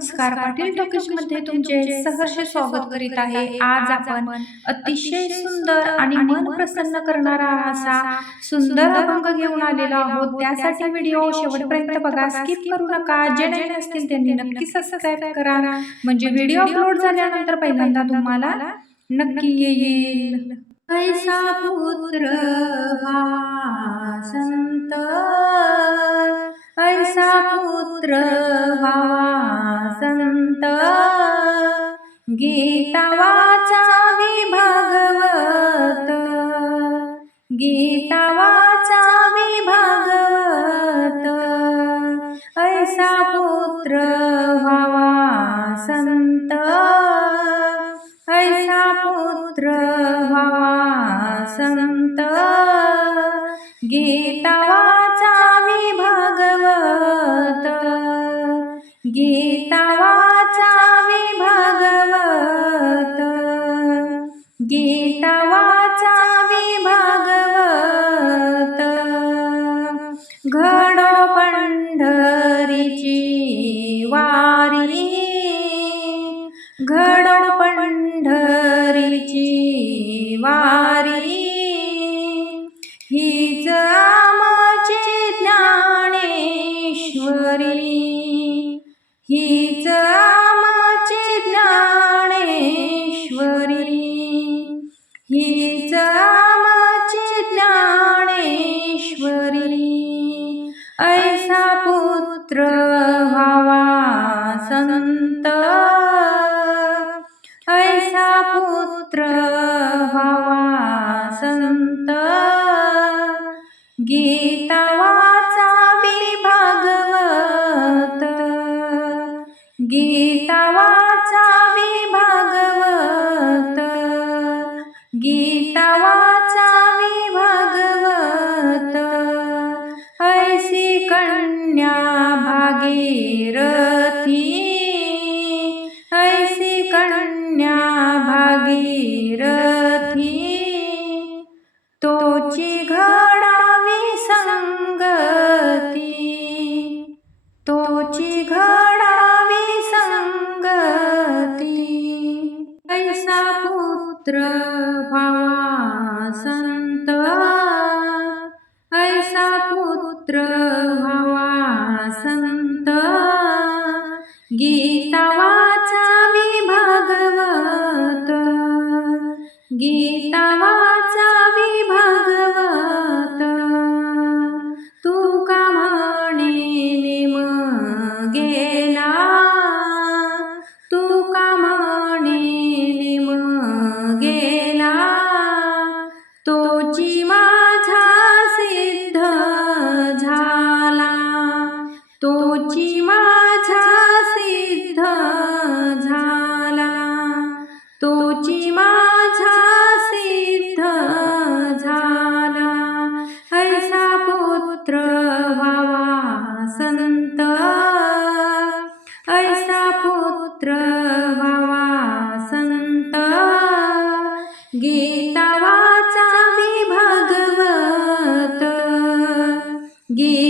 नमस्कार पाटील टॉकीजमध्ये तुमचे सहर्ष स्वागत करीत आहे. आज आपण अतिशय सुंदर आणि मन प्रसन्न करणारा असा सुंदर अभंग घेऊन आलेलो आहोत. त्यासाठी व्हिडिओ शेवटपर्यंत बघा. स्किप करू नका. जे नवीन असतील त्यांनी नक्की सबस्क्राईब करा. म्हणजे व्हिडिओ अपलोड झाल्यानंतर पहिल्यांदा तुम्हाला नक्की येईल. ऐसा पुत्र संत. ऐसा पुत्र व्हावा गीता वाचावी भागवत. गीता वाचावी भागवत. ऐसा पुत्र व्हावा संत. ऐसा पुत्र व्हावा संत. गीता गीता वाचावी भागवत. घडो पंढरीची वारी. घडो पंढरीची वारी. हीच आमची ज्ञानेश्वरी. ही रामचे ज्ञानेश्वरी ऐसा पुत्र हवा संत ऐसा पुत्र हवा संत गीता वाचावी भागवत गीता वाचावी भागवत पुत्र भावा संत ऐसा पुत्र भावा संत गीता वाचावी भागवत। गीता पुत्र व्हावा संत. गीता वाचावी भागवत. गीता